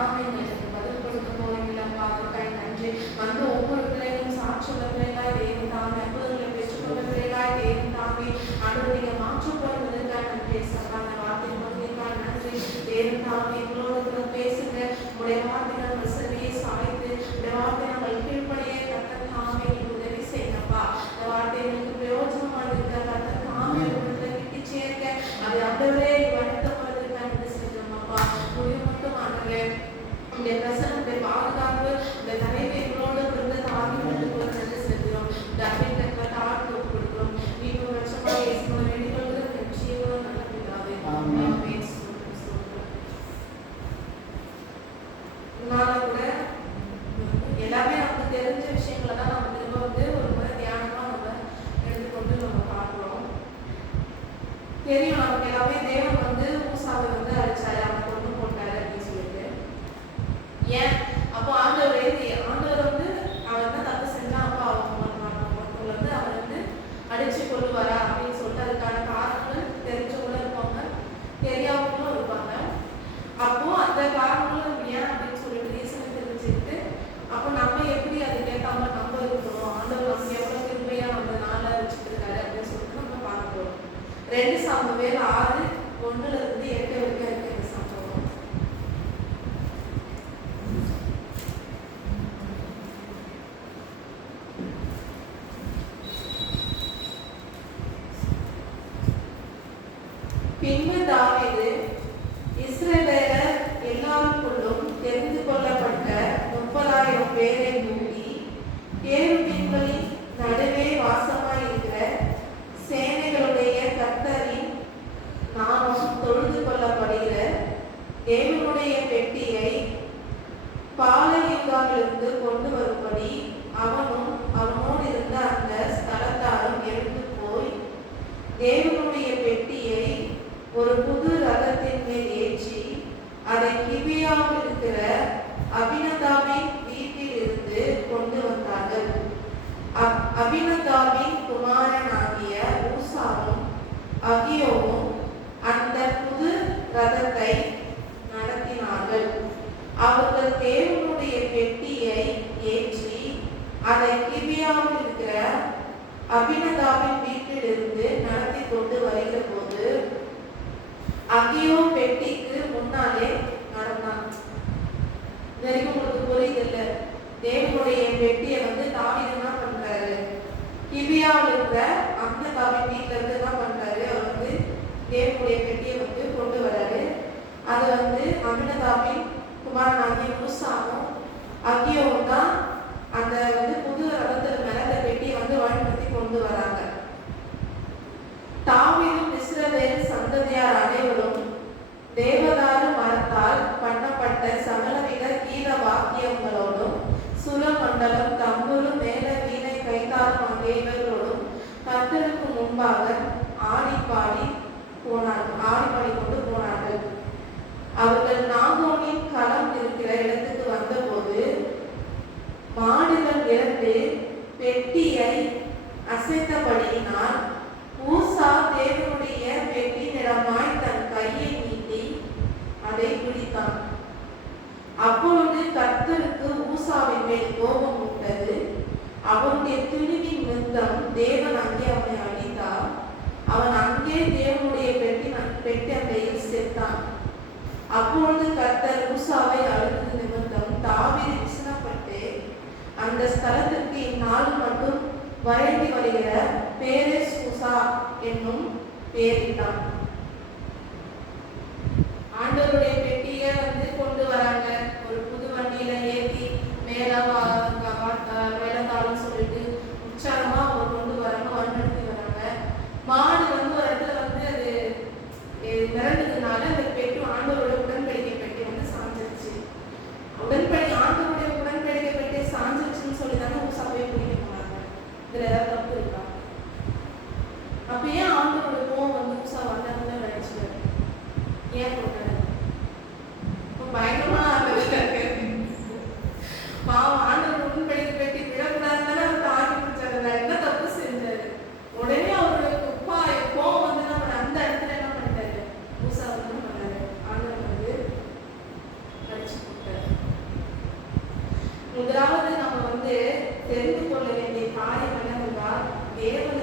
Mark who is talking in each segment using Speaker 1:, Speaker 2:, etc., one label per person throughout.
Speaker 1: தாமே எங்களுக்கு பதில் கொடுக்க போறீங்களப்பா அதுக்காய் நன்றி வந்து ஒவ்வொரு பிள்ளைகளும் சாட்சியுள்ள பிள்ளைகளாய் தேவன் தாமே அற்புதங்களை பெற்றுக்கொண்ட பிள்ளைகளாய் தேவன் தாமே ஆண்டவர் நீங்க மாற்றப்படுவதற்காக நன்றி சப்பா வார்த்தை நன்றி தேவன் தாமே எங்களோடு பேசுங்க உடைய வார்த்தை பின்பு தாவீது இஸ்ரவேலர் எல்லாருக்குள்ளும் தெரிந்து கொள்ளப்பட்ட முப்பதாயிரம் பேரை கூட்டி கேருபீன்களின் நடுவே வாசமாயிருக்கிற சேனைகளுடைய கர்த்தரின் நாமம் தொழுது கொள்ளப்படுகிற தேவனுடைய பெட்டியை பாலயுகாவிலிருந்து கொண்டு வரும்படி அவனும் அவனோடு இருந்த அந்த ஸ்தலத்தாரும் எழுந்து போய் தேவனுடைய ஒரு புது ரகத்தின் மேல் ஏற்றி அதை கிபியாவில் இருக்கிற அபிநதாவின் வீட்டில் இருந்து கொண்டு வந்தார்கள். அப்- குமாரனாகிய ஊசாவும் அகியோவும் அந்த புது ரதத்தை நடத்தினார்கள். அவர்கள் தேவனுடைய பெட்டியை ஏற்றி அதை கிபியாவில் இருக்கிற அபினதாவின் வீட்டிலிருந்து நடத்தி கொண்டு வருகிற போது அகியோ பெட்டிக்கு முன்னாலே நடந்தான். இது வரைக்கும் உங்களுக்கு புரியுது இல்ல தேவனுடைய பெட்டியை வந்து தாவீது தான் பண்றாரு? கிபியாவில் இருக்கிற அந்த தாவி வீட்டுல இருந்து தான் பண்றாரு? அவர் வந்து தேவனுடைய பெட்டியை வந்து கொண்டு வராரு. அது வந்து அமினதாபின் குமாரனாகிய மூசாவும் அக்கியவும் தான் அந்த வந்து புது ரதத்துக்கு மேல அந்த பெட்டியை வந்து வழிநடத்தி கொண்டு வராங்க. தாவீதும் இஸ்ரவேல் சந்ததியார் அனைவரும் தேவதாரு மரத்தால் பண்ணப்பட்ட சமலவித கீத வாக்கியங்களோடும் சுரமண்டலம் தம்புரு மேல வீணை கைதாரம் ஆகிய இவர்களோடும் கத்தருக்கு முன்பாக ஆடி பாடி போனார்கள் ஆடி பாடி கொண்டு போனார்கள். அவர்கள் நாகோனின் களம் இருக்கிற இடத்துக்கு வந்தபோது மாடுகள் இரண்டு பெட்டியை அசைத்தபடியினால் ஊசா தேவனுடைய பெட்டினிடமாய் தன் கையை நீட்டி அதை பிடித்தான். அப்பொழுது கர்த்தருக்கு ஊசாவின் மேல் கோபம் உண்டது. அவனுடைய துணிவின் நிமித்தம் தேவன் அங்கே அவனை அழித்தார். அவன் அங்கே தேவனுடைய பெட்டி பெட்டி அண்டையில் செத்தான் அப்பொழுது கர்த்தர் ஊசாவை அழுது நிமித்தம் தாவிரி விசனப்பட்டு அந்த ஸ்தலத்திற்கு இந்நாள் மட்டும் வழங்கி வருகிற பேரேஸ் ஊசா என்னும் பேரிட்டான் மேல வேலத்தாலும் சொல்லிட்டு உற்சாகமா முதலாவது நம்ம வந்து தெரிந்து கொள்ள வேண்டிய காரியம் என்னவென்றால் தேவன்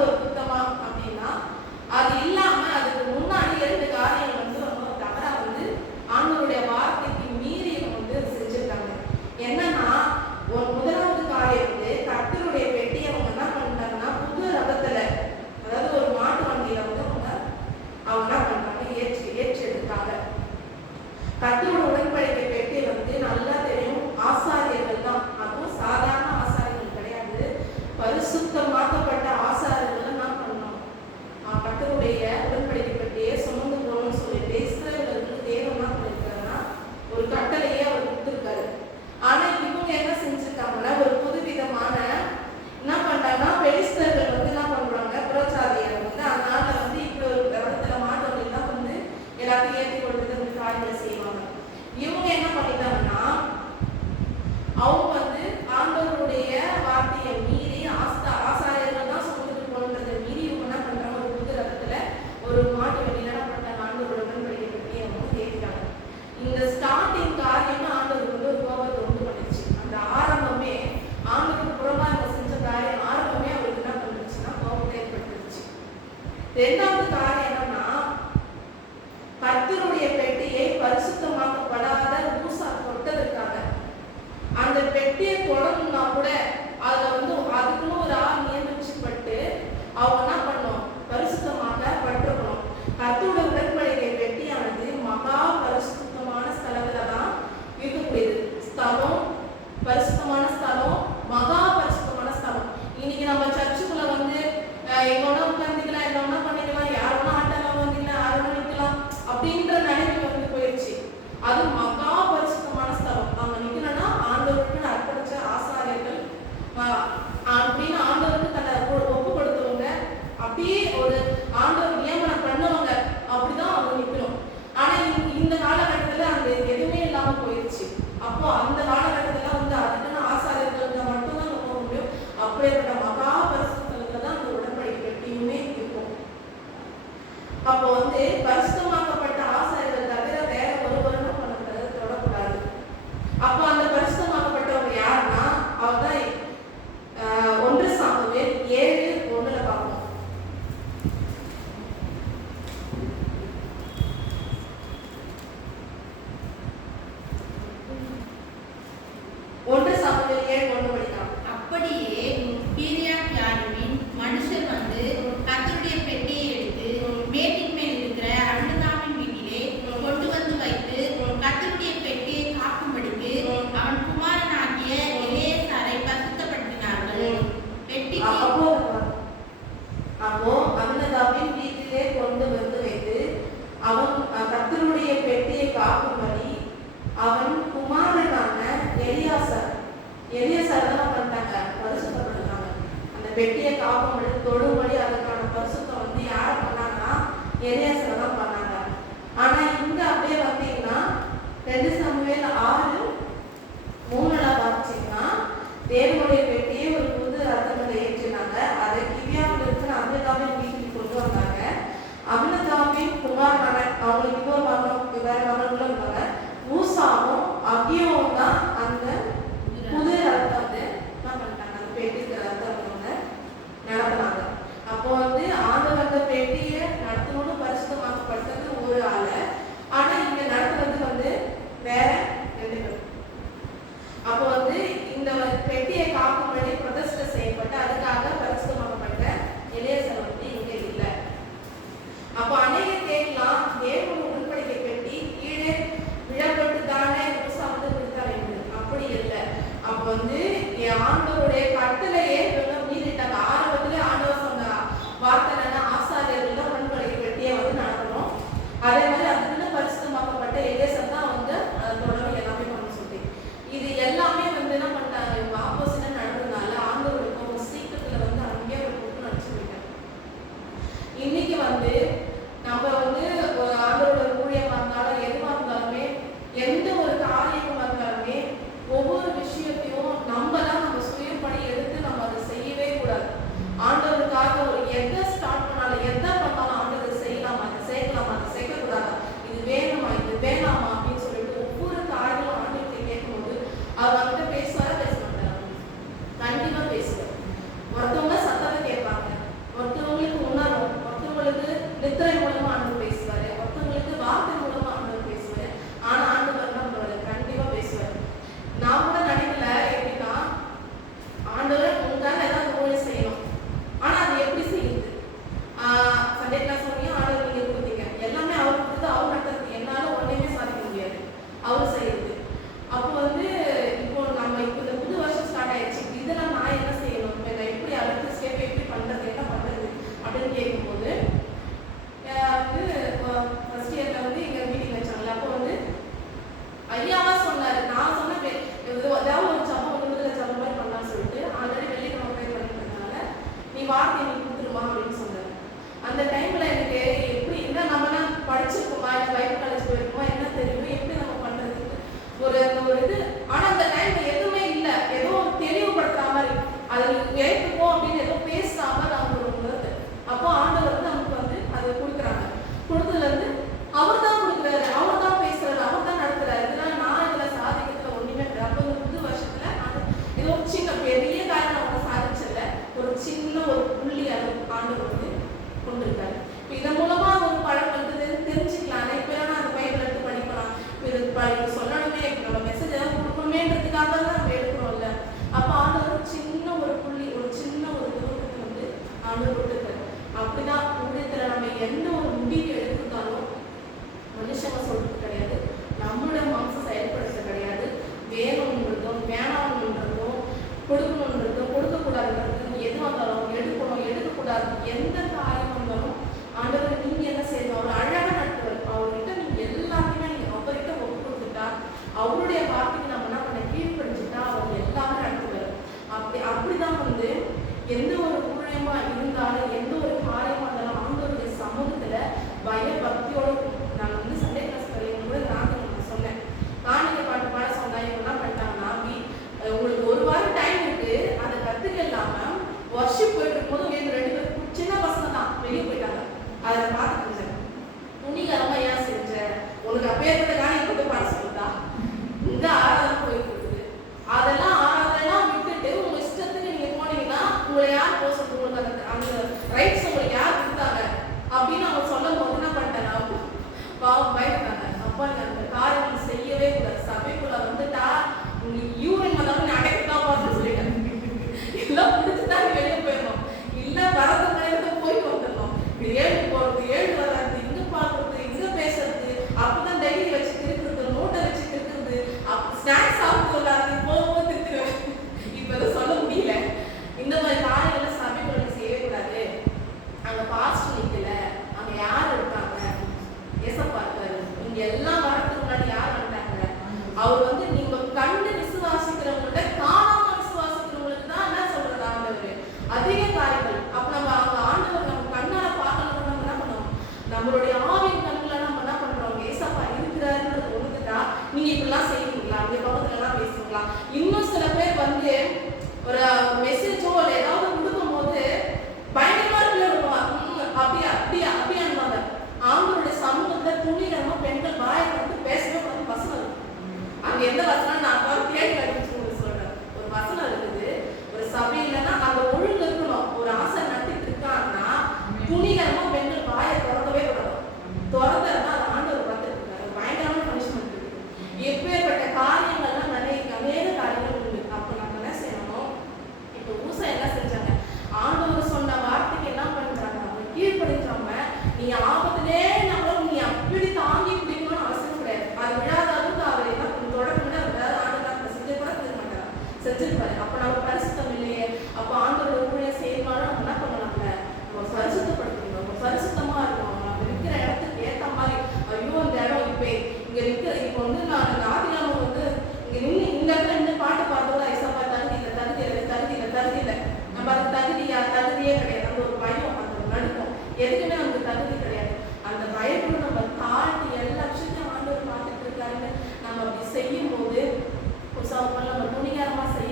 Speaker 1: 그 காக்கும்படி புரொடெஸ்ட் செய்யப்பட்டு அதுக்கு நித்திரை மூலமா அன்று பேசுவாரு ஒருத்தவங்களுக்கு வார்த்தை Là எதுக்குமே நமக்கு தகுதி கிடையாது. அந்த பயப்பட நம்ம தாண்டி எல்லா விஷயத்தையும் ஆண்டவர் பார்த்துட்டு இருக்காருன்னு நம்ம அப்படி செய்யும் போது நம்ம துணிகரமாக செய்ய